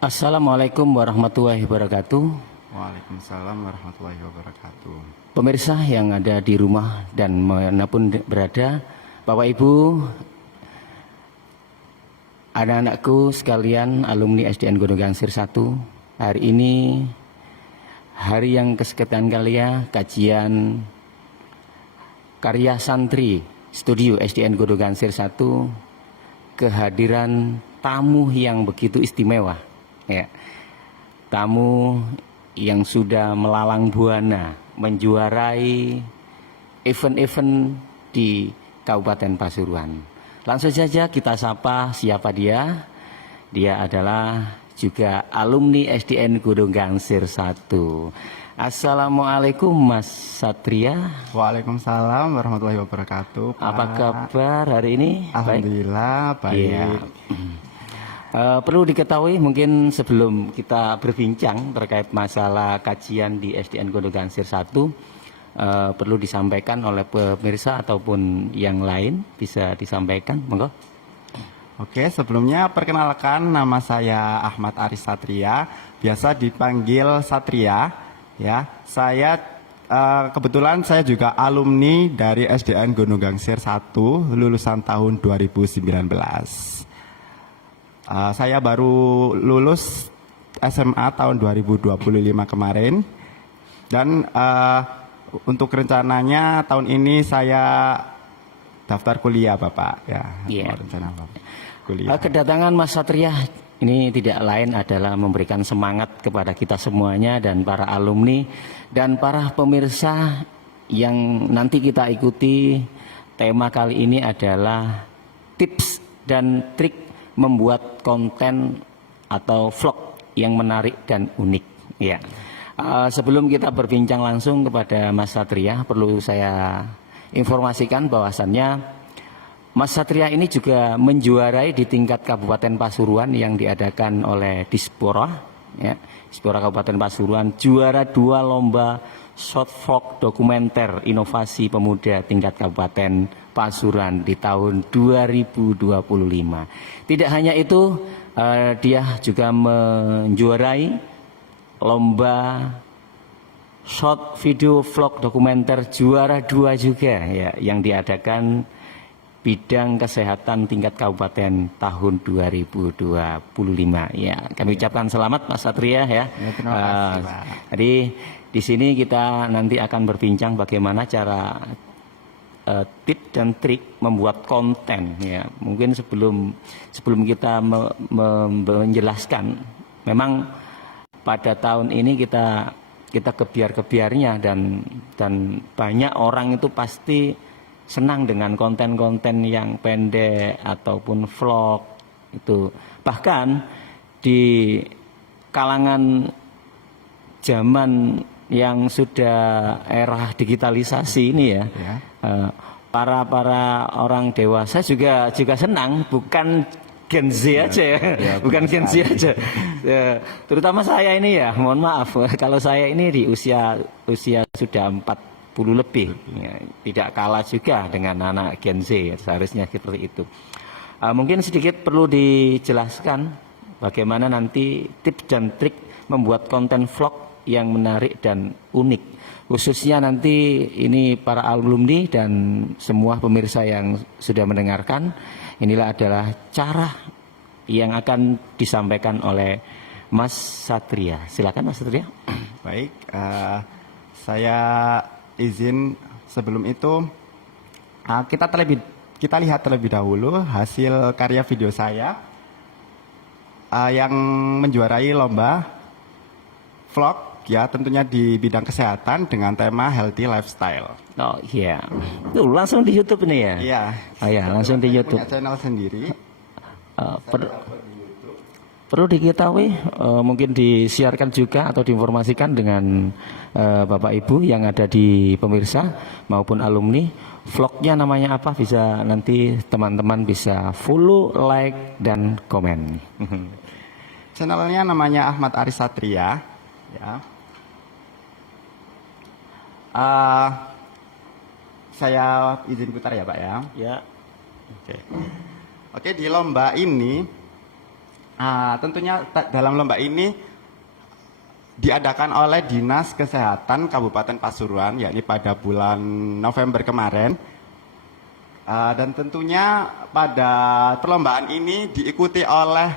Assalamualaikum warahmatullahi wabarakatuh. Waalaikumsalam warahmatullahi wabarakatuh. Pemirsa yang ada di rumah dan manapun berada, Bapak Ibu, anak-anakku sekalian, alumni SDN Gunung Gangsir 1, hari ini hari yang kesekian kalinya kajian karya santri studio SDN Gunung Gangsir 1, kehadiran tamu yang begitu istimewa. Ya, tamu yang sudah melalang buana menjuarai event-event di Kabupaten Pasuruan. Langsung saja kita sapa siapa dia. Dia adalah juga alumni SDN Gunung Gangsir 1. Assalamualaikum Mas Satria. Waalaikumsalam warahmatullahi wabarakatuh. Pak. Apa kabar hari ini? Alhamdulillah baik. Ya. Perlu diketahui mungkin sebelum kita berbincang terkait masalah kajian di SDN Gunung Gangsir 1, perlu disampaikan oleh pemirsa ataupun yang lain, bisa disampaikan, monggo. Oke, sebelumnya perkenalkan, nama saya Ahmad Aris Satria, biasa dipanggil Satria. Ya, saya kebetulan saya juga alumni dari SDN Gunung Gangsir 1, lulusan tahun 2019. Saya baru lulus SMA tahun 2025 kemarin, dan untuk rencananya tahun ini saya daftar kuliah, Bapak. Ya, rencana Bapak. Kuliah. Kedatangan Mas Satria ini tidak lain adalah memberikan semangat kepada kita semuanya dan para alumni dan para pemirsa yang nanti kita ikuti. Tema kali ini adalah tips dan trik membuat konten atau vlog yang menarik dan unik. Ya. Sebelum kita berbincang langsung kepada Mas Satria, perlu saya informasikan bahwasannya Mas Satria ini juga menjuarai di tingkat Kabupaten Pasuruan yang diadakan oleh Dispora, ya, Dispora Kabupaten Pasuruan, juara 2 lomba short vlog dokumenter inovasi pemuda tingkat Kabupaten Pasuruan di tahun 2025. Tidak hanya itu, dia juga menjuarai lomba short video vlog dokumenter juara 2 juga, ya, yang diadakan bidang kesehatan tingkat kabupaten tahun 2025. Ya, kami ucapkan selamat Mas Satria ya. Terima kasih, Pak. Jadi di sini kita nanti akan berbincang bagaimana cara tips dan trik membuat konten, ya. Mungkin sebelum kita menjelaskan, memang pada tahun ini kita kebiar-kebiarnya dan banyak orang itu pasti senang dengan konten-konten yang pendek ataupun vlog itu. Bahkan di kalangan zaman yang sudah era digitalisasi ini ya. Para orang dewasa juga senang, bukan Gen Z aja ya, bukan Gen Z aja. Ya, terutama saya ini ya, mohon maaf kalau saya ini di usia sudah 40 lebih, ya, tidak kalah juga dengan anak Gen Z, seharusnya seperti itu. Mungkin sedikit perlu dijelaskan bagaimana nanti tips dan trik membuat konten vlog yang menarik dan unik. Khususnya nanti ini para alumni dan semua pemirsa yang sudah mendengarkan, inilah adalah cara yang akan disampaikan oleh Mas Satria. Silakan Mas Satria. Baik, saya izin sebelum itu kita lihat terlebih dahulu hasil karya video saya yang menjuarai lomba vlog, ya, tentunya di bidang kesehatan dengan tema healthy lifestyle. Oh iya, tuh langsung di YouTube ini ya? Iya. Oh ya, langsung di YouTube. Punya channel sendiri. Perlu diketahui, mungkin disiarkan juga atau diinformasikan dengan Bapak Ibu yang ada di pemirsa maupun alumni. Vlognya namanya apa? Bisa nanti teman-teman bisa follow, like, dan komen. Channelnya namanya Ahmad Aris Satria. Ya. Saya izin putar ya Pak ya. Ya. Oke, di lomba ini Tentunya dalam lomba ini diadakan oleh Dinas Kesehatan Kabupaten Pasuruan, yakni pada bulan November kemarin. Dan tentunya pada perlombaan ini diikuti oleh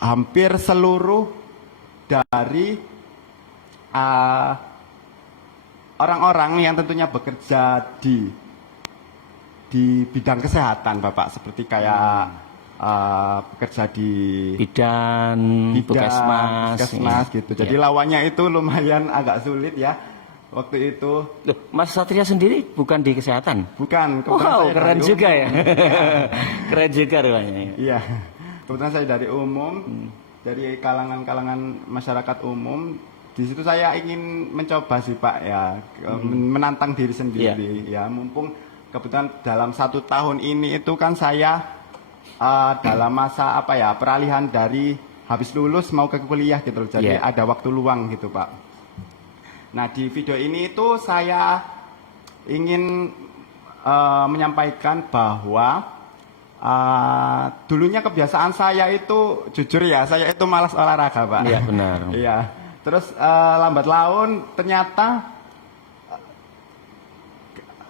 hampir seluruh dari orang-orang yang tentunya bekerja di bidang kesehatan, Bapak, seperti kayak bekerja di Bidan, puskesmas, gitu. Jadi lawannya itu lumayan agak sulit ya waktu itu. Loh, Mas Satria sendiri bukan di kesehatan? Bukan, Wow, saya keren dari juga umum. ya. Keren juga rupanya. Iya, kebetulan saya dari umum, dari kalangan-kalangan masyarakat umum. Di situ saya ingin mencoba sih Pak ya, menantang diri sendiri ya. Mumpung kebetulan dalam 1 tahun ini itu kan saya dalam masa peralihan dari habis lulus mau ke kuliah gitu loh. Jadi ada waktu luang gitu Pak. Nah di video ini itu saya ingin menyampaikan bahwa dulunya kebiasaan saya itu jujur ya, saya itu malas olahraga Pak. Iya benar. Iya. Terus lambat laun ternyata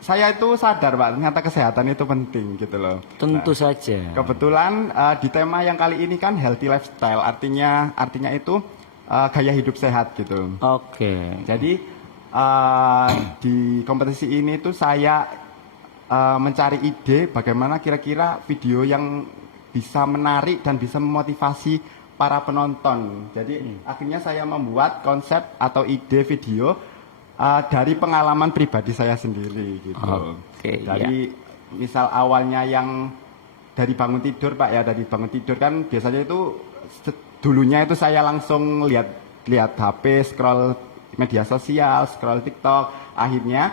saya itu sadar Pak, ternyata kesehatan itu penting gitu loh. Tentu saja. Kebetulan di tema yang kali ini kan healthy lifestyle, artinya itu gaya hidup sehat gitu. Oke. Jadi di kompetisi ini tuh saya mencari ide bagaimana kira-kira video yang bisa menarik dan bisa memotivasi para penonton. Jadi akhirnya saya membuat konsep atau ide video dari pengalaman pribadi saya sendiri gitu. Oke, dari misal awalnya yang dari bangun tidur Pak ya, dari bangun tidur kan biasanya itu dulunya itu saya langsung lihat HP, scroll media sosial, scroll TikTok. Akhirnya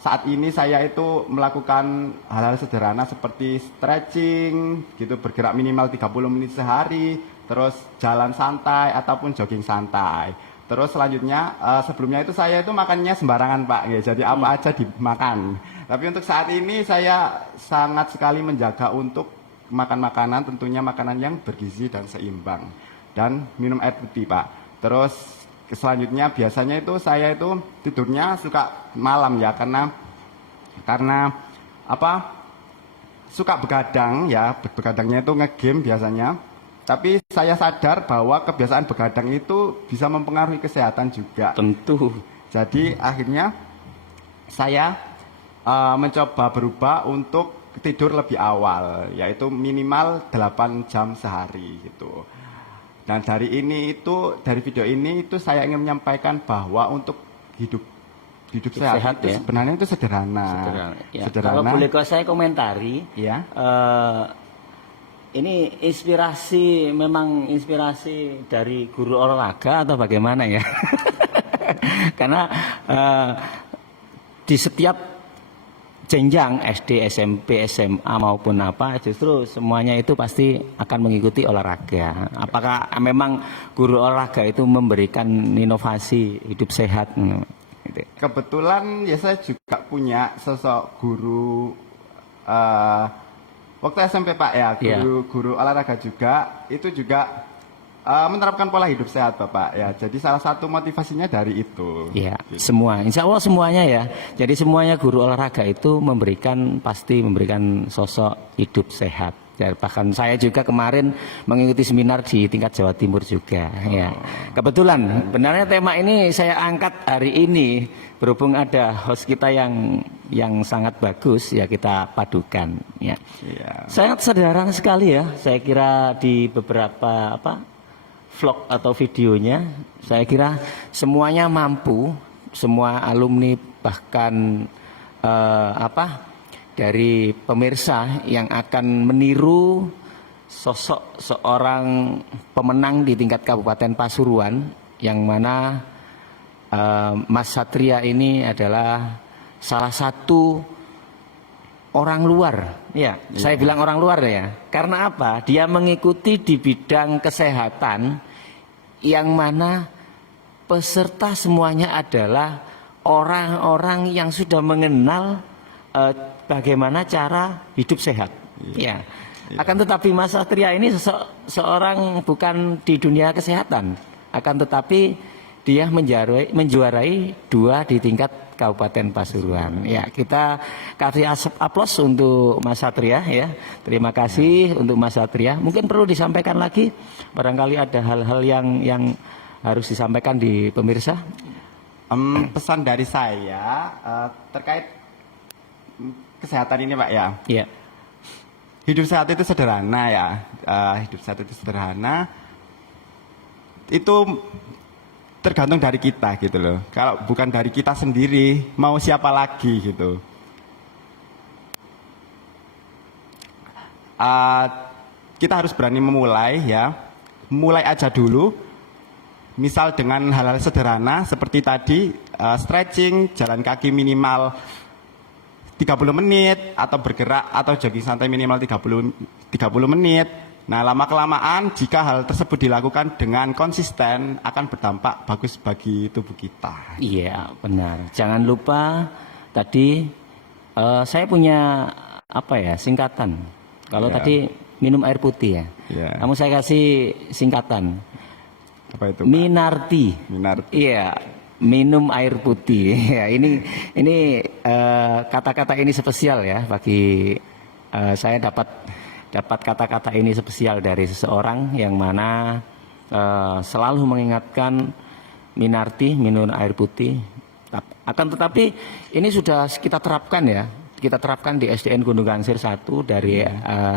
saat ini saya itu melakukan hal-hal sederhana seperti stretching gitu, bergerak minimal 30 menit sehari, terus jalan santai ataupun jogging santai. Terus selanjutnya sebelumnya itu saya itu makannya sembarangan Pak, ya, jadi apa aja dimakan. Tapi untuk saat ini saya sangat sekali menjaga untuk makan makanan, tentunya makanan yang bergizi dan seimbang, dan minum air putih Pak. Terus selanjutnya biasanya itu saya itu tidurnya suka malam ya, karena suka begadang ya, begadangnya itu ngegame biasanya. Tapi saya sadar bahwa kebiasaan begadang itu bisa mempengaruhi kesehatan juga. Tentu. Jadi akhirnya saya mencoba berubah untuk tidur lebih awal, yaitu minimal 8 jam sehari gitu. Dan dari video ini itu saya ingin menyampaikan bahwa untuk hidup sehat itu sebenarnya itu sederhana. Ya. Kalau boleh saya komentari, ya. Ini memang inspirasi dari guru olahraga atau bagaimana ya? Karena di setiap jenjang SD, SMP, SMA maupun justru semuanya itu pasti akan mengikuti olahraga. Apakah memang guru olahraga itu memberikan inovasi hidup sehat? Kebetulan ya saya juga punya sosok guru waktu SMP Pak ya, guru olahraga juga, itu juga menerapkan pola hidup sehat Bapak ya. Jadi salah satu motivasinya dari itu. Ya, semua, insya Allah semuanya ya. Jadi semuanya guru olahraga itu pasti memberikan sosok hidup sehat. Ya, bahkan saya juga kemarin mengikuti seminar di tingkat Jawa Timur juga. Ya, kebetulan benarnya tema ini saya angkat hari ini berhubung ada host kita yang sangat bagus ya, kita padukan. Ya, sangat sederhana sekali ya. Saya kira di beberapa vlog atau videonya, saya kira semuanya mampu, semua alumni bahkan dari pemirsa yang akan meniru sosok seorang pemenang di tingkat Kabupaten Pasuruan, yang mana Mas Satria ini adalah salah satu orang luar. Ya, saya bilang orang luar ya. Karena apa? Dia mengikuti di bidang kesehatan, yang mana peserta semuanya adalah orang-orang yang sudah mengenal bagaimana cara hidup sehat. Ya. Akan tetapi Mas Satria ini seorang bukan di dunia kesehatan, akan tetapi dia menjuarai 2 di tingkat Kabupaten Pasuruan. Ya, kita kasih aplaus untuk Mas Satria ya. Terima kasih untuk Mas Satria. Mungkin perlu disampaikan lagi, barangkali ada hal-hal yang harus disampaikan di pemirsa. Pesan dari saya terkait kesehatan ini Pak ya. Iya. Hidup sehat itu sederhana ya. Hidup sehat itu sederhana. Itu tergantung dari kita gitu loh. Kalau bukan dari kita sendiri, mau siapa lagi gitu. Kita harus berani memulai ya. Mulai aja dulu. Misal dengan hal-hal sederhana seperti tadi stretching, jalan kaki minimal 30 menit atau bergerak atau jogging santai minimal 30 menit. Nah, lama-kelamaan jika hal tersebut dilakukan dengan konsisten akan berdampak bagus bagi tubuh kita. Iya, benar. Jangan lupa tadi saya punya singkatan. Kalau tadi minum air putih ya. Kamu saya kasih singkatan. Apa itu, Pak? Minarti. Iya, minum air putih. Ya, ini kata-kata ini spesial ya bagi saya dapat kata-kata ini spesial dari seseorang yang mana selalu mengingatkan Minarti minum air putih. Akan tetapi ini sudah kita terapkan ya. Kita terapkan di SDN Gunung Gansir 1 dari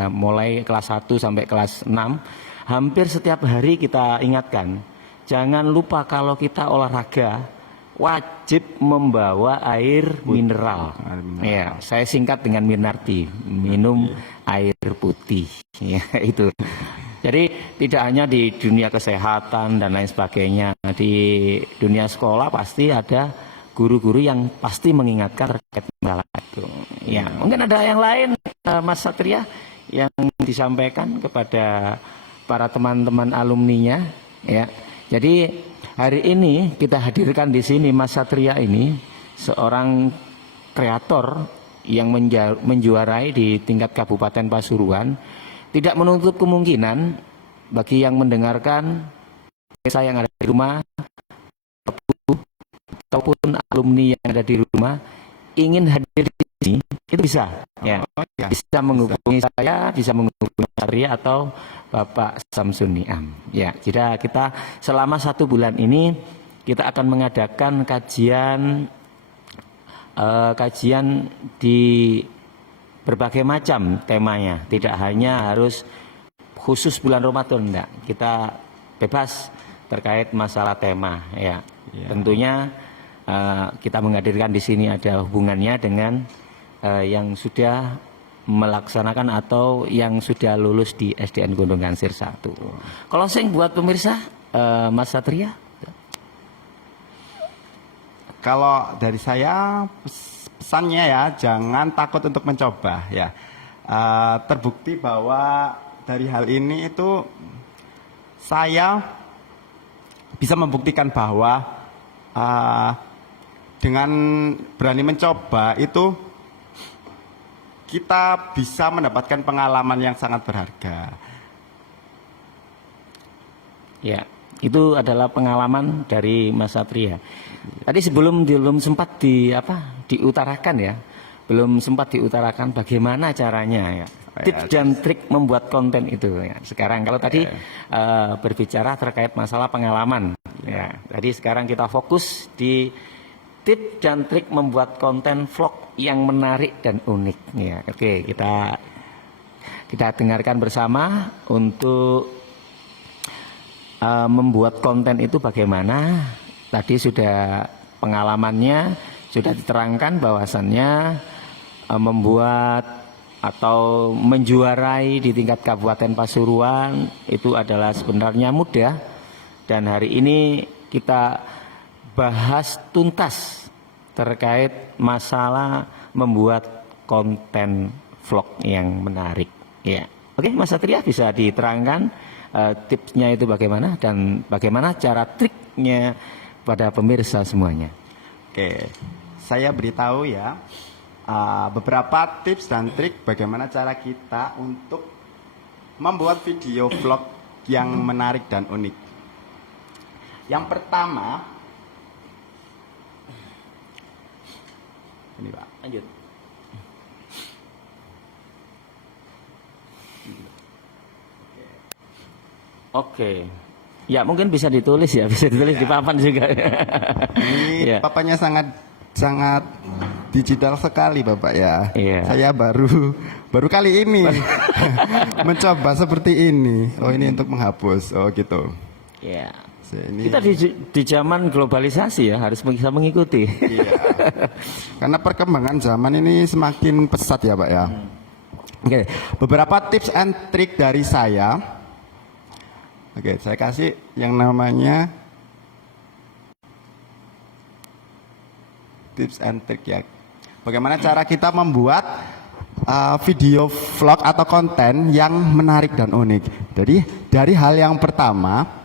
mulai kelas 1 sampai kelas 6. Hampir setiap hari kita ingatkan, jangan lupa kalau kita olahraga wajib membawa air mineral. Ya, saya singkat dengan Minarti, minum air putih. Ya, itu. Jadi tidak hanya di dunia kesehatan dan lain sebagainya, di dunia sekolah pasti ada guru-guru yang pasti mengingatkan terkait masalah itu. Ya, mungkin ada yang lain, Mas Satria, yang disampaikan kepada para teman-teman alumninya. Ya, jadi hari ini kita hadirkan di sini Mas Satria ini seorang kreator yang menjuarai di tingkat Kabupaten Pasuruan. Tidak menutup kemungkinan bagi yang mendengarkan saya yang ada di rumah ataupun alumni yang ada di rumah ingin hadir di sini, itu bisa ya. Bisa menghubungi saya, bisa menghubungi Satria atau Bapak Samsun Niam. Ya, jadi kita selama 1 bulan ini kita akan mengadakan kajian di berbagai macam temanya. Tidak hanya harus khusus bulan Ramadan, enggak. Kita bebas terkait masalah tema. Ya, tentunya kita menghadirkan di sini ada hubungannya dengan yang sudah melaksanakan atau yang sudah lulus di SDN Gunung Gansir 1. Closing buat pemirsa, Mas Satria. Kalau dari saya pesannya ya, jangan takut untuk mencoba ya. Terbukti bahwa dari hal ini itu saya bisa membuktikan bahwa dengan berani mencoba itu kita bisa mendapatkan pengalaman yang sangat berharga. Ya, itu adalah pengalaman dari Mas Satria. Tadi sebelum sempat diutarakan ya, belum sempat diutarakan bagaimana caranya ya, tips dan trik membuat konten itu ya. Sekarang kalau tadi berbicara terkait masalah pengalaman ya, tadi sekarang kita fokus di tips dan trik membuat konten vlog yang menarik dan unik ya. Oke, kita dengarkan bersama untuk membuat konten itu bagaimana. Tadi sudah pengalamannya sudah diterangkan bahwasannya membuat atau menjuarai di tingkat Kabupaten Pasuruan itu adalah sebenarnya mudah, dan hari ini kita bahas tuntas terkait masalah membuat konten vlog yang menarik ya. Oke, Mas Satria bisa diterangkan tipsnya itu bagaimana dan bagaimana cara triknya pada pemirsa semuanya. Oke, saya beritahu ya beberapa tips dan trik bagaimana cara kita untuk membuat video vlog yang menarik dan unik. Yang pertama, ini Pak. Lanjut. Oke. Ya mungkin bisa ditulis ya, bisa ditulis di papan juga. Ini Ya. papannya sangat digital sekali Bapak ya. Iya. Saya baru kali ini mencoba seperti ini. Oh ini untuk menghapus. Oh gitu. Ya. Ini, Kita di zaman globalisasi ya harus bisa mengikuti. iya. Karena perkembangan zaman ini semakin pesat ya Pak ya. Oke, beberapa tips and trik dari saya. Oke, saya kasih yang namanya tips and trick ya. Bagaimana cara kita membuat video vlog atau konten yang menarik dan unik. Jadi dari hal yang pertama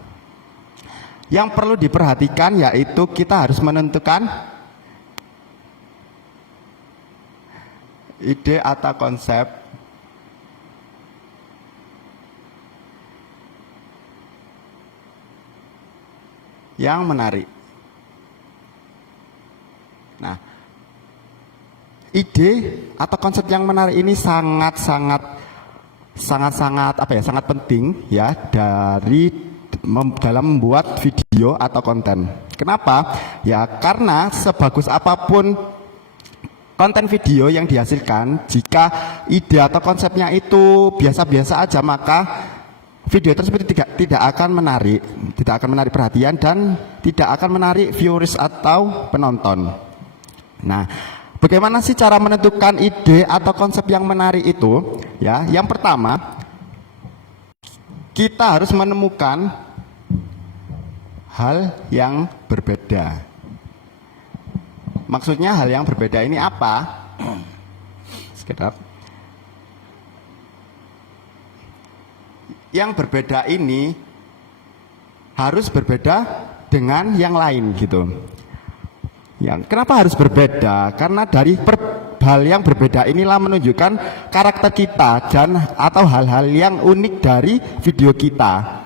yang perlu diperhatikan yaitu kita harus menentukan ide atau konsep yang menarik. Nah, ide atau konsep yang menarik ini sangat penting ya dalam membuat video atau konten. Kenapa? Ya karena sebagus apapun konten video yang dihasilkan, jika ide atau konsepnya itu biasa-biasa aja, maka video tersebut tidak akan menarik perhatian dan tidak akan menarik viewers atau penonton. Nah, bagaimana sih cara menentukan ide atau konsep yang menarik itu? Ya, yang pertama, kita harus menemukan hal yang berbeda. Maksudnya hal yang berbeda ini apa? Sekedap. Yang berbeda ini harus berbeda dengan yang lain gitu. Kenapa harus berbeda? Karena dari hal yang berbeda inilah menunjukkan karakter kita dan atau hal-hal yang unik dari video kita.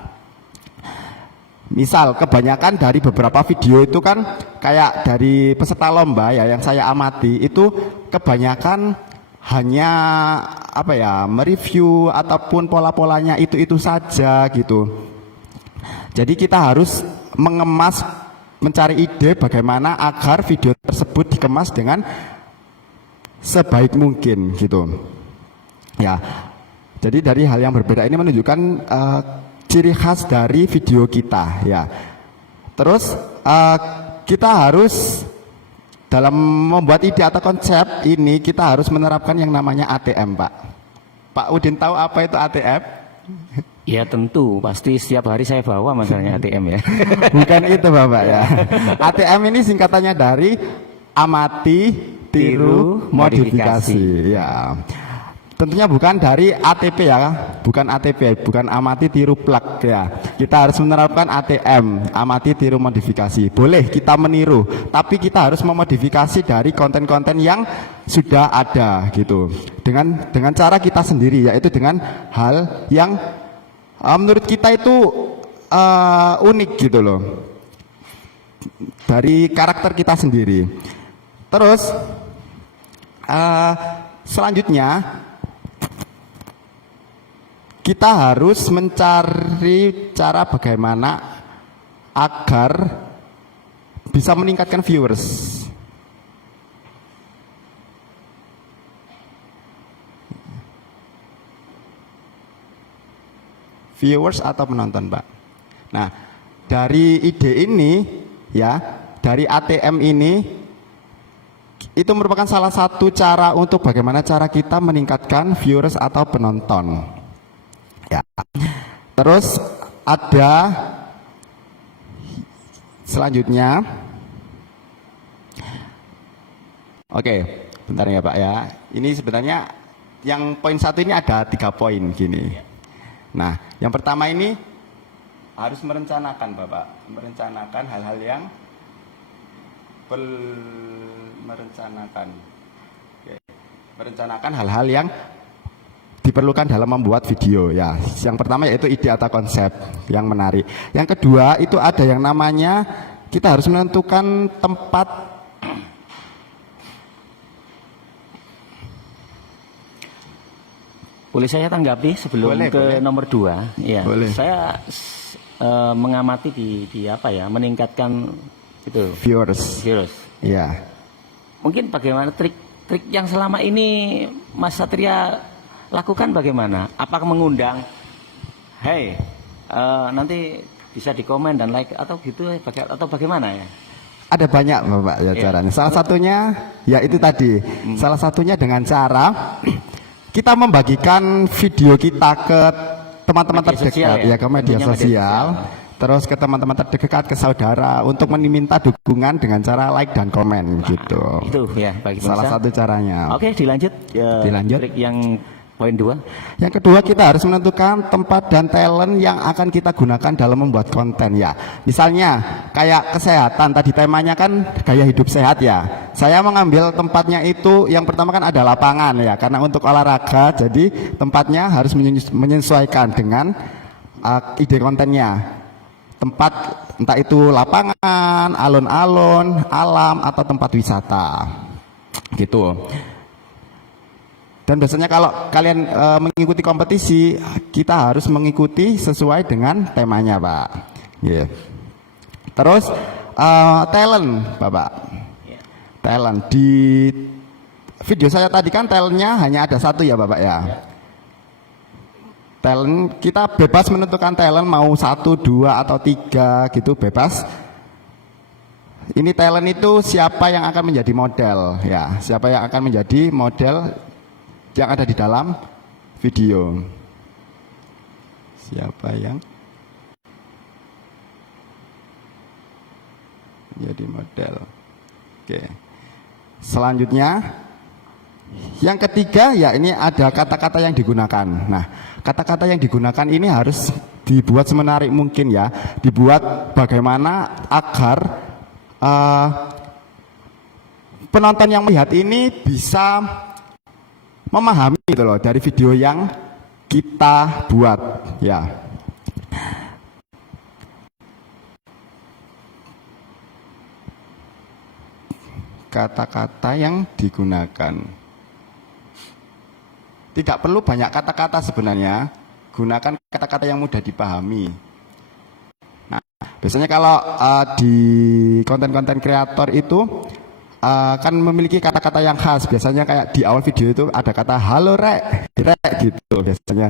Misal kebanyakan dari beberapa video itu kan kayak dari peserta lomba ya yang saya amati itu kebanyakan hanya mereview ataupun pola-polanya itu saja gitu. Jadi kita harus mencari ide bagaimana agar video tersebut dikemas dengan sebaik mungkin gitu. Ya. Jadi dari hal yang berbeda ini menunjukkan ciri khas dari video kita ya. Terus kita harus dalam membuat ide atau konsep ini kita harus menerapkan yang namanya ATM, Pak. Pak Udin tahu apa itu ATM? Ya tentu, pasti setiap hari saya bawa masalahnya ATM ya. Bukan itu Bapak ya. ATM ini singkatannya dari amati, tiru, modifikasi. Ya. Tentunya bukan dari ATP ya, bukan ATP, bukan amati, tiru, plug ya. Kita harus menerapkan ATM, amati, tiru, modifikasi. Boleh kita meniru, tapi kita harus memodifikasi dari konten-konten yang sudah ada gitu. Dengan cara kita sendiri, yaitu dengan hal yang menurut kita itu unik gitu loh. Dari karakter kita sendiri. Terus selanjutnya kita harus mencari cara bagaimana agar bisa meningkatkan viewers. Viewers atau penonton, Pak. Nah, dari ide ini ya, dari ATM ini itu merupakan salah satu cara untuk bagaimana cara kita meningkatkan viewers atau penonton. Ya. Terus ada selanjutnya. Oke, bentar ya Pak ya. Ini sebenarnya yang poin 1 ini ada 3 poin gini. Nah, yang pertama ini harus merencanakan Bapak, merencanakan hal-hal yang merencanakan hal-hal yang diperlukan dalam membuat video ya. Yang pertama yaitu ide atau konsep yang menarik. Yang kedua itu ada yang namanya kita harus menentukan tempat. Boleh saya tanggapi sebelum Boleh. nomor 2? Ya, Boleh. saya mengamati di apa ya, meningkatkan itu Viewers. virus. Ya. Mungkin bagaimana trik yang selama ini Mas Satria lakukan bagaimana? Apakah mengundang, hey, nanti bisa di komen dan like atau gitu atau bagaimana ya? Ada banyak Bapak ya caranya. Salah satunya ya itu tadi. Salah satunya dengan cara kita membagikan video kita ke teman-teman Media terdekat sosial ya, ke media Tentunya media sosial. Terus ke teman-teman terdekat, ke saudara untuk meminta dukungan dengan cara like dan komen gitu. Itu ya bagi Salah pemirsa. satu caranya. Oke, dilanjut. Dilanjut. Trik yang poin 2. Yang kedua kita harus menentukan tempat dan talent yang akan kita gunakan dalam membuat konten ya. Misalnya kayak kesehatan tadi temanya kan gaya hidup sehat ya. Saya mengambil tempatnya itu yang pertama kan ada lapangan ya, karena untuk olahraga jadi tempatnya harus menyesuaikan dengan ide kontennya. Tempat entah itu lapangan, alun-alun, alam atau tempat wisata gitu. Dan biasanya kalau kalian mengikuti kompetisi, kita harus mengikuti sesuai dengan temanya, Pak. Yeah. Terus talent, Bapak. Talent di video saya tadi kan talentnya hanya ada satu ya, Bapak ya. Talent kita bebas menentukan talent mau 1, 2 atau 3 gitu bebas. Ini talent itu siapa yang akan menjadi model ya, siapa yang akan menjadi model yang ada di dalam video. Siapa yang menjadi model. Oke. Selanjutnya yang ketiga ya ini ada kata-kata yang digunakan. Nah, kata-kata yang digunakan ini harus dibuat semenarik mungkin ya. Dibuat bagaimana agar penonton yang melihat ini bisa memahami gitu loh dari video yang kita buat ya. Kata-kata yang digunakan. Tidak perlu banyak kata-kata sebenarnya. Gunakan kata-kata yang mudah dipahami. Nah, biasanya kalau di konten-konten kreator itu kan memiliki kata-kata yang khas. Biasanya kayak di awal video itu ada kata halo rek gitu biasanya.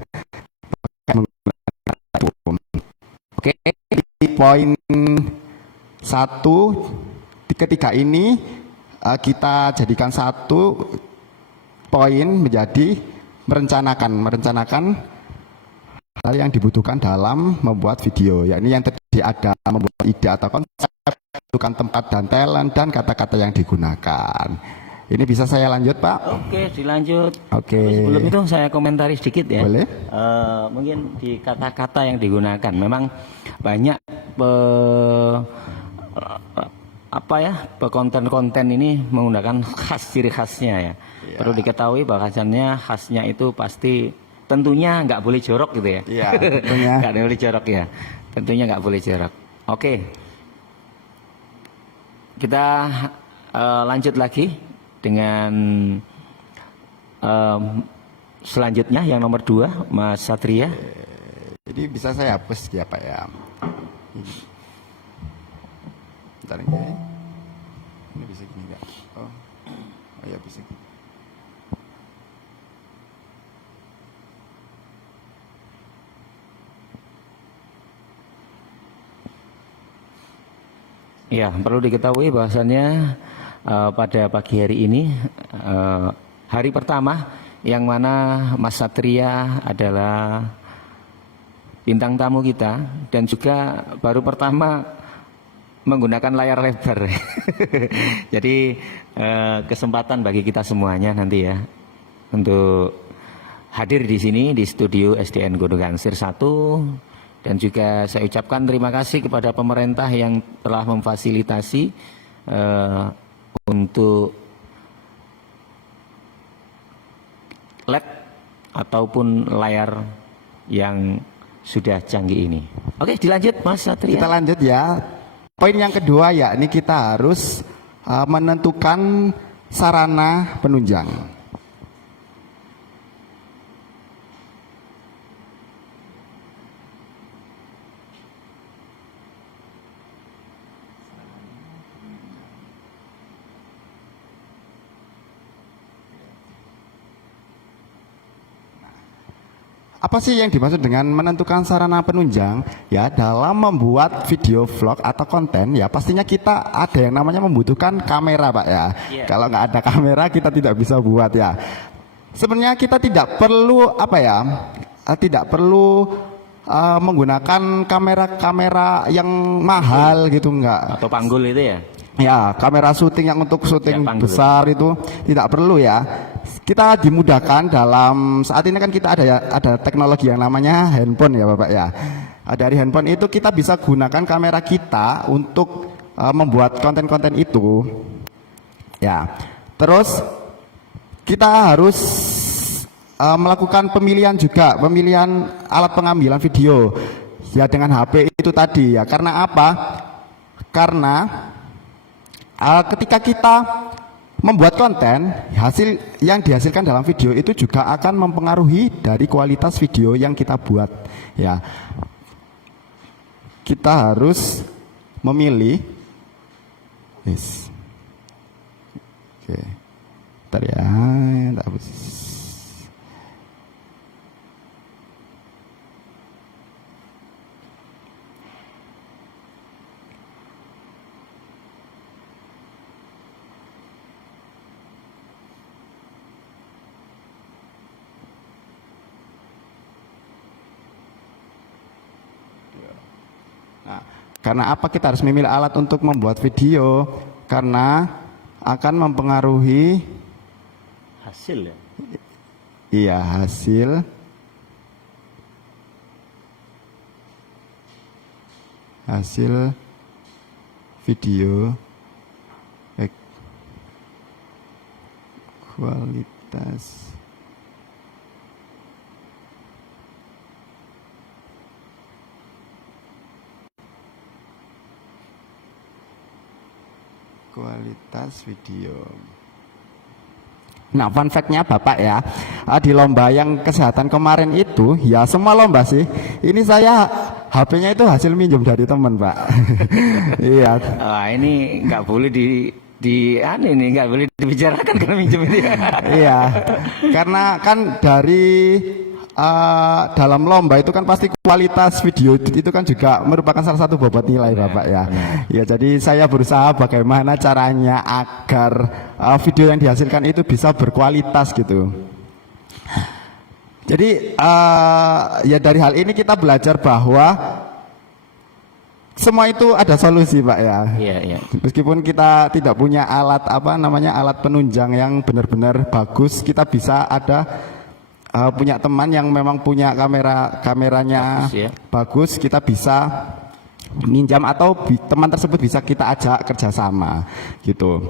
Oke, di poin 1 ketiga ini kita jadikan satu poin menjadi merencanakan hal yang dibutuhkan dalam membuat video. Ya, ini yang tadi ada membuat ide atau konsep, tentukan tempat dan talent dan kata-kata yang digunakan. Ini bisa saya lanjut, Pak? Oke, dilanjut. Oke. Tapi sebelum itu saya komentari sedikit ya. Boleh. Mungkin di kata-kata yang digunakan memang banyak konten-konten ini menggunakan ciri khasnya ya. Perlu diketahui bahwasannya khasnya itu pasti tentunya nggak boleh jorok gitu ya. Iya, tentunya. Nggak boleh jorok ya. Tentunya nggak boleh jorok. Oke. Kita lanjut lagi dengan selanjutnya yang nomor 2, Mas Satria. Jadi bisa saya hapus ya, Pak ya. Bentar ini. Ini bisa gini enggak? Oh ya bisa. Ya, perlu diketahui bahwasannya pada pagi hari ini hari pertama yang mana Mas Satria adalah bintang tamu kita dan juga baru pertama menggunakan layar lebar. Jadi kesempatan bagi kita semuanya nanti ya untuk hadir di sini di studio SDN Gunung Gansir 1. Dan juga saya ucapkan terima kasih kepada pemerintah yang telah memfasilitasi untuk ataupun layar yang sudah canggih ini. Oke, dilanjut Mas Satria. Kita lanjut ya. Poin yang kedua yakni kita harus menentukan sarana penunjang. Apa sih yang dimaksud dengan menentukan sarana penunjang? Ya, dalam membuat video vlog atau konten, ya pastinya kita ada yang namanya membutuhkan kamera, Pak ya. Yeah. Kalau nggak ada kamera, kita tidak bisa buat ya. Sebenarnya kita tidak perlu tidak perlu menggunakan kamera-kamera yang mahal gitu, enggak. Atau panggul itu ya? Ya, kamera syuting yang untuk syuting Ya, besar itu tidak perlu ya. Kita dimudahkan dalam saat ini kan kita ada teknologi yang namanya handphone ya Bapak ya. Dari handphone itu kita bisa gunakan kamera kita untuk membuat konten-konten itu. Ya. Terus kita harus melakukan pemilihan alat pengambilan video ya dengan HP itu tadi ya. Karena apa? Karena ketika kita membuat konten, hasil yang dihasilkan dalam video itu juga akan mempengaruhi dari kualitas video yang kita buat. Ya, kita harus memilih. Yes. Oke, bentar ya, tak habis. Nah, karena apa kita harus memilih alat untuk membuat video? Karena akan mempengaruhi Hasil ya? iya hasil video kualitas video. Nah, fun fact-nya Bapak ya, di lomba yang kesehatan kemarin itu, ya semua lomba sih, ini saya HP-nya itu hasil minjem dari teman Pak. Iya. Ini nggak boleh ini nggak boleh dibicarakan karena minjem ini. Iya, karena kan dari dalam lomba itu kan pasti kualitas video itu kan juga merupakan salah satu bobot nilai Bapak ya. Ya, jadi saya berusaha bagaimana caranya agar video yang dihasilkan itu bisa berkualitas gitu. Jadi ya dari hal ini kita belajar bahwa semua itu ada solusi Pak ya. Iya. Meskipun kita tidak punya alat alat penunjang yang benar-benar bagus, kita bisa punya teman yang memang punya kameranya bagus, kita bisa minjam atau teman tersebut bisa kita ajak kerjasama gitu.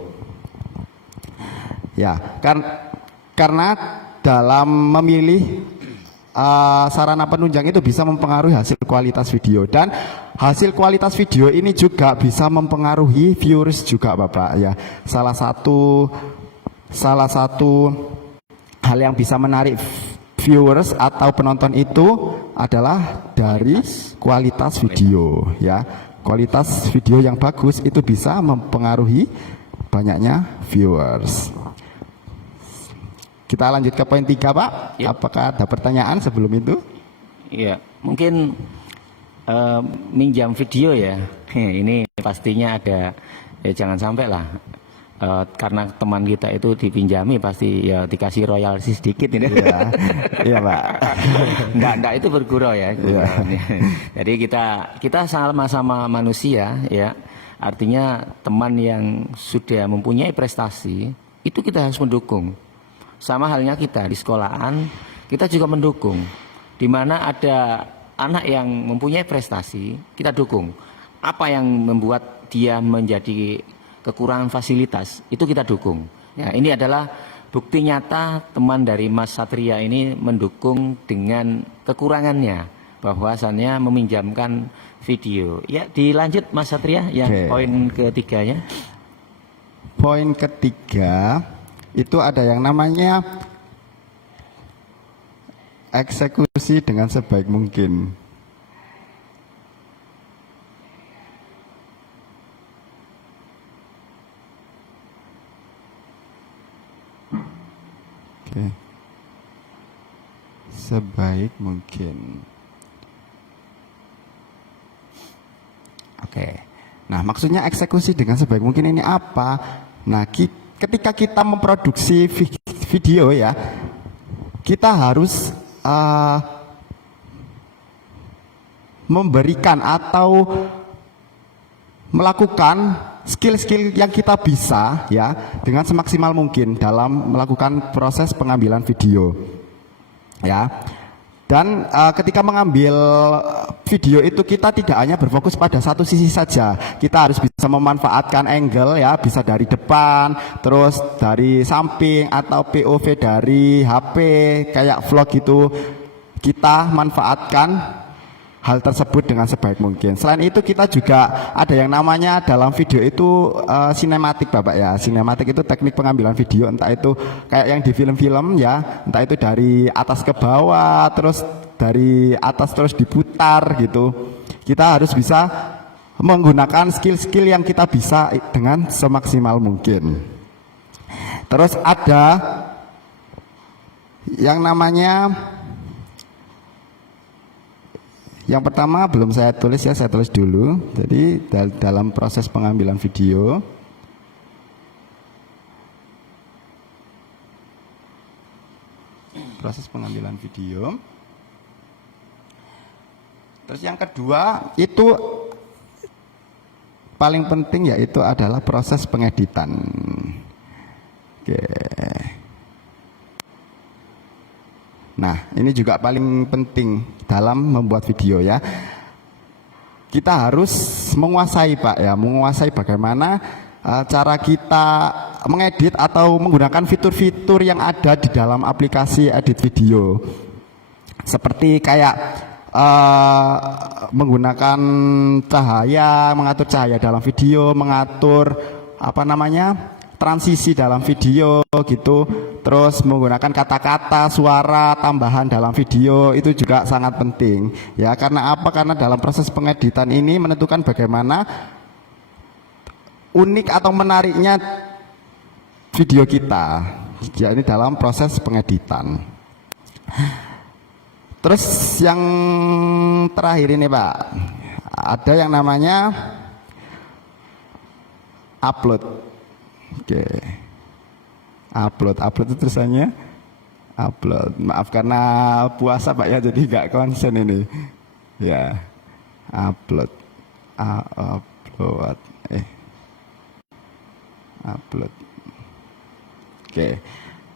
Ya, karena dalam memilih sarana penunjang itu bisa mempengaruhi hasil kualitas video, dan hasil kualitas video ini juga bisa mempengaruhi viewers juga Bapak ya. Salah satu hal yang bisa menarik viewers atau penonton itu adalah dari kualitas video ya. Kualitas video yang bagus itu bisa mempengaruhi banyaknya viewers. Kita lanjut ke poin 3 Pak. Yep. Apakah ada pertanyaan sebelum itu? Iya, mungkin minjam video ya. Ini pastinya ada, ya jangan sampai lah. Karena teman kita itu dipinjami pasti ya dikasih royalti sedikit ini. Iya Pak. Enggak itu bergurau ya. Iya. Jadi kita sama-sama manusia ya. Artinya teman yang sudah mempunyai prestasi itu kita harus mendukung. Sama halnya kita di sekolahan kita juga mendukung. Di mana ada anak yang mempunyai prestasi kita dukung. Apa yang membuat dia menjadi kekurangan fasilitas itu kita dukung. Ya, ini adalah bukti nyata teman dari Mas Satria ini mendukung dengan kekurangannya, bahwasannya meminjamkan video. Ya, dilanjut Mas Satria yang Oke. poin ketiganya. Poin ketiga itu ada yang namanya eksekusi dengan sebaik mungkin. Oke. Sebaik mungkin. Oke. Nah, maksudnya eksekusi dengan sebaik mungkin ini apa? Nah, ketika kita memproduksi video ya, kita harus memberikan atau melakukan skill-skill yang kita bisa ya dengan semaksimal mungkin dalam melakukan proses pengambilan video ya. Dan ketika mengambil video itu kita tidak hanya berfokus pada satu sisi saja. Kita harus bisa memanfaatkan angle ya, bisa dari depan, terus dari samping atau POV dari HP kayak vlog gitu. Kita manfaatkan hal tersebut dengan sebaik mungkin. Selain itu kita juga ada yang namanya dalam video itu sinematik Bapak ya. Sinematik itu teknik pengambilan video, entah itu kayak yang di film-film ya, entah itu dari atas ke bawah, terus dari atas terus diputar gitu. Kita harus bisa menggunakan skill-skill yang kita bisa dengan semaksimal mungkin. Terus ada yang namanya, yang pertama belum saya tulis ya, saya tulis dulu. Jadi dalam proses pengambilan video, terus yang kedua itu paling penting yaitu adalah proses pengeditan. Oke. Nah, ini juga paling penting dalam membuat video ya. Kita harus menguasai Pak ya, menguasai bagaimana cara kita mengedit atau menggunakan fitur-fitur yang ada di dalam aplikasi edit video. Seperti kayak menggunakan cahaya, mengatur cahaya dalam video, mengatur transisi dalam video gitu. Terus menggunakan kata-kata, suara tambahan dalam video itu juga sangat penting ya. Karena apa? Karena dalam proses pengeditan ini menentukan bagaimana unik atau menariknya video kita ya, ini dalam proses pengeditan. Terus yang terakhir ini Pak, ada yang namanya upload. Oke. Upload itu tulisannya upload. Maaf karena puasa Pak ya, jadi nggak konsen ini. Ya, upload. Oke.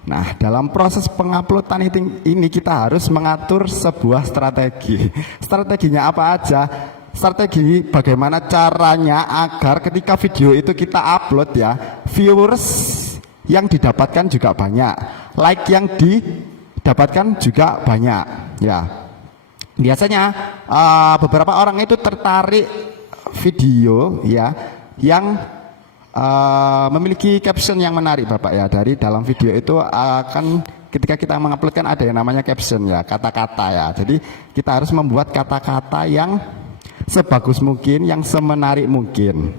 Nah, dalam proses penguploadan ini kita harus mengatur sebuah strategi. Strateginya apa aja? Strategi bagaimana caranya agar ketika video itu kita upload ya, viewers yang didapatkan juga banyak, like yang didapatkan juga banyak ya. Biasanya beberapa orang itu tertarik video ya yang memiliki caption yang menarik Bapak ya. Dari dalam video itu akan ketika kita menguploadkan ada yang namanya caption ya, kata-kata ya. Jadi kita harus membuat kata-kata yang sebagus mungkin, yang semenarik mungkin.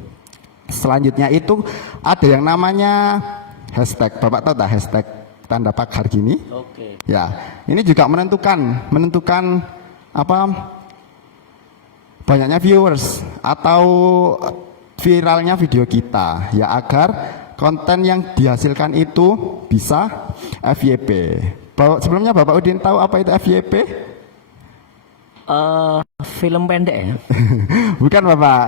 Selanjutnya itu ada yang namanya hashtag. Bapak tahu tak hashtag tanda pagar gini? Oke. Ya, ini juga menentukan apa banyaknya viewers atau viralnya video kita ya, agar konten yang dihasilkan itu bisa FYP. Sebelumnya Bapak Udin tahu apa itu FYP? Film pendek ya? Bukan Bapak.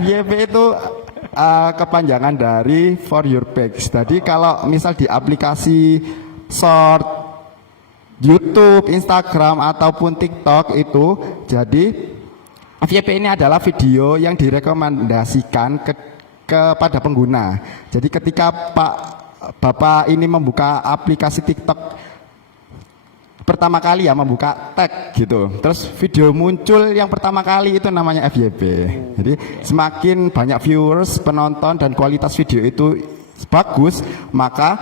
FYP itu kepanjangan dari for your page. Jadi kalau misal di aplikasi short YouTube, Instagram ataupun TikTok itu, jadi FYP ini adalah video yang direkomendasikan kepada pengguna. Jadi ketika Bapak ini membuka aplikasi TikTok pertama kali ya, membuka tag gitu. Terus video muncul yang pertama kali itu namanya FYP. Jadi semakin banyak viewers, penonton dan kualitas video itu bagus, maka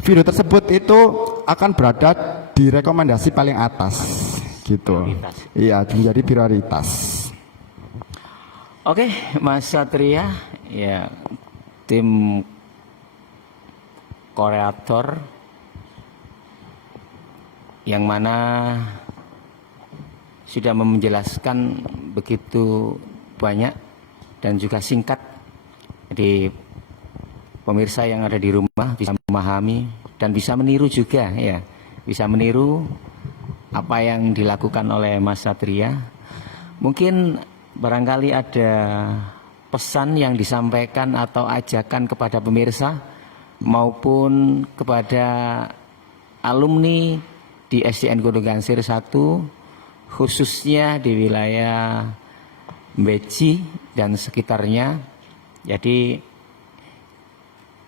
video tersebut itu akan berada di rekomendasi paling atas gitu. Prioritas. Iya, menjadi prioritas. Oke, Mas Satria, ya tim kreator yang mana sudah menjelaskan begitu banyak dan juga singkat. Jadi pemirsa yang ada di rumah bisa memahami dan bisa meniru juga ya. Bisa meniru apa yang dilakukan oleh Mas Satria. Mungkin barangkali ada pesan yang disampaikan atau ajakan kepada pemirsa maupun kepada alumni di SDN Gondogansir 1 khususnya di wilayah Beci dan sekitarnya. Jadi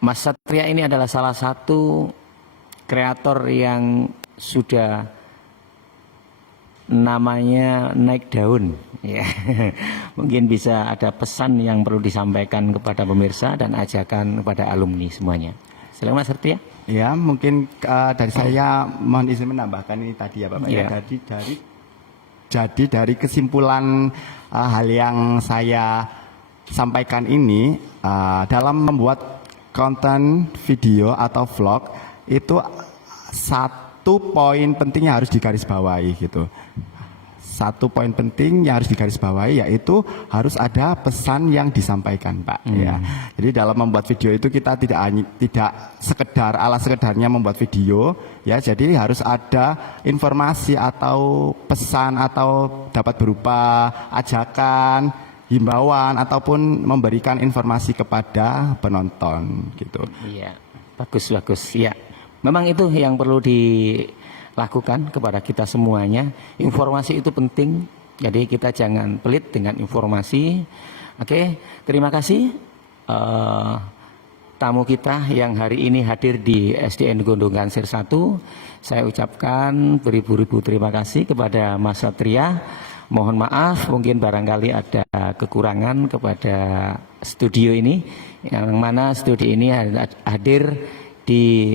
Mas Satria ini adalah salah satu kreator yang sudah namanya naik daun ya. Mungkin bisa ada pesan yang perlu disampaikan kepada pemirsa dan ajakan kepada alumni semuanya. Silakan Mas Satria. Ya, mungkin dari saya mohon izin menambahkan ini tadi ya Bapak. Ya. Jadi dari kesimpulan hal yang saya sampaikan ini dalam membuat konten video atau vlog itu satu poin penting yang harus digarisbawahi gitu. Satu poin penting yang harus digarisbawahi yaitu harus ada pesan yang disampaikan Pak ya. Jadi dalam membuat video itu kita tidak sekedar ala sekedarnya membuat video ya. Jadi harus ada informasi atau pesan atau dapat berupa ajakan, himbauan ataupun memberikan informasi kepada penonton gitu. Iya, bagus. Ya, memang itu yang perlu dilakukan kepada kita semuanya. Informasi itu penting, jadi kita jangan pelit dengan informasi. Oke, terima kasih tamu kita yang hari ini hadir di SDN Gondogansir 1. Saya ucapkan beribu-ribu terima kasih kepada Mas Satria. Mohon maaf mungkin barangkali ada kekurangan kepada studio ini, yang mana studio ini hadir di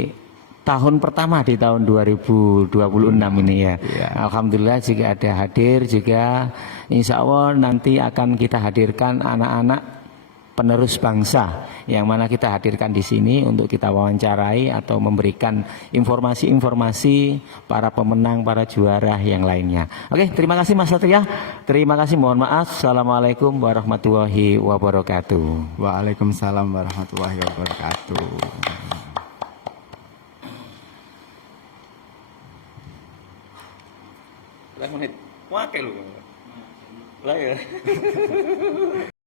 tahun pertama di tahun 2026 ini ya. Alhamdulillah juga ada hadir juga. Insya Allah nanti akan kita hadirkan anak-anak penerus bangsa yang mana kita hadirkan di sini untuk kita wawancarai atau memberikan informasi-informasi para pemenang, para juara yang lainnya. Oke, terima kasih Mas Satria. Terima kasih, mohon maaf. Assalamualaikum warahmatullahi wabarakatuh. Waalaikumsalam warahmatullahi wabarakatuh. Lah menit. Wakil lho. Lah ya.